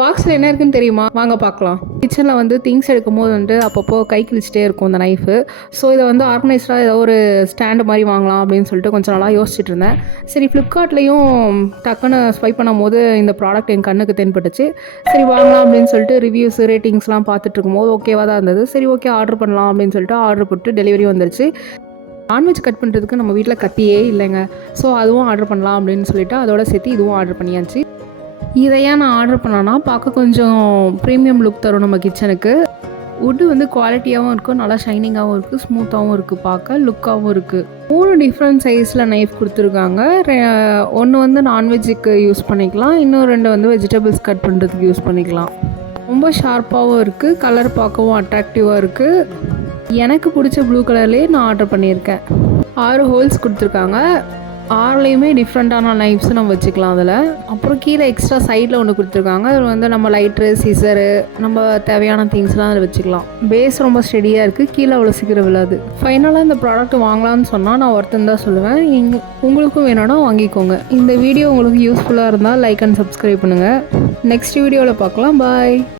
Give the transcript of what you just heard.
பாக்ஸில் என்ன இருக்குன்னு தெரியுமா? வாங்க பார்க்கலாம். கிச்சனில் வந்து திங்ஸ் எடுக்கும்போது வந்து அப்பப்போ கை கிழிச்சிட்டே இருக்கும் இந்த நைஃபு. ஸோ இதை வந்து ஆர்கனைஸ்டாக ஏதோ ஒரு ஸ்டாண்டு மாதிரி வாங்கலாம் அப்படின்னு சொல்லிட்டு கொஞ்சம் நாளாக யோசிச்சுட்டு இருந்தேன். சரி ஃப்ளிப்கார்ட்லேயும் டக்குன்னு ஸ்வைப் பண்ணும்போது இந்த ப்ராடக்ட் என் கண்ணுக்கு தென்பட்டுச்சு. சரி வாங்கலாம் அப்படின்னு சொல்லிட்டு ரிவ்யூஸ் ரேட்டிங்ஸ்லாம் பார்த்துட்டு இருக்கும்போது ஓகேவாக தான் இருந்தது. சரி ஓகே ஆர்டர் பண்ணலாம் அப்படின்னு சொல்லிட்டு ஆர்டர் போட்டு டெலிவரி வந்துருச்சு. நான்வெஜ் கட் பண்ணுறதுக்கு நம்ம வீட்டில் கத்தியே இல்லைங்க. ஸோ அதுவும் ஆர்டர் பண்ணலாம் அப்படின்னு சொல்லிட்டு அதோட சேர்த்து இதுவும் ஆர்டர் பண்ணியாச்சு. இதையா நான் ஆர்டர் பண்ணேன்னா பார்க்க கொஞ்சம் ப்ரீமியம் லுக் தரும் நம்ம கிச்சனுக்கு. வுட்டு வந்து குவாலிட்டியாகவும் இருக்கும், நல்லா ஷைனிங்காகவும் இருக்குது, ஸ்மூத்தாகவும் இருக்குது, பார்க்க லுக்காகவும் இருக்குது. 3 டிஃப்ரெண்ட் சைஸில் நைஃப் கொடுத்துருக்காங்க. ஒன்று வந்து நான்வெஜ்ஜுக்கு யூஸ் பண்ணிக்கலாம், இன்னும் 2 வந்து வெஜிடபிள்ஸ் கட் பண்ணுறதுக்கு யூஸ் பண்ணிக்கலாம். ரொம்ப ஷார்ப்பாகவும் இருக்குது, கலர் பார்க்கவும் அட்ராக்டிவாக இருக்குது. எனக்கு பிடிச்ச ப்ளூ கலர்லேயே நான் ஆர்டர் பண்ணியிருக்கேன். 6 ஹோல்ஸ் கொடுத்துருக்காங்க. 6லையுமே டிஃப்ரெண்ட்டான நைஃப்ஸ் நம்ம வச்சுக்கலாம் அதில். அப்புறம் கீழே எக்ஸ்ட்ரா சைடில் ஒன்று கொடுத்துருக்காங்க. அதில் வந்து நம்ம லைட்ரு, சிசரு, நம்ம தேவையான திங்ஸ்லாம் அதில் வச்சுக்கலாம். பேஸ் ரொம்ப ஸ்டெடியாக இருக்குது, கீழே அவ்வளோ சீக்கிரம் விழாது. ஃபைனலாக இந்த ப்ராடக்ட் வாங்கலான்னு சொன்னால் நான் ஒருத்தன் தான் சொல்லுவேன். உங்களுக்கும் வேணும்னா வாங்கிக்கோங்க. இந்த வீடியோ உங்களுக்கு யூஸ்ஃபுல்லாக இருந்தால் லைக் அண்ட் சப்ஸ்கிரைப் பண்ணுங்கள். நெக்ஸ்ட் வீடியோவில் பார்க்கலாம். பாய்.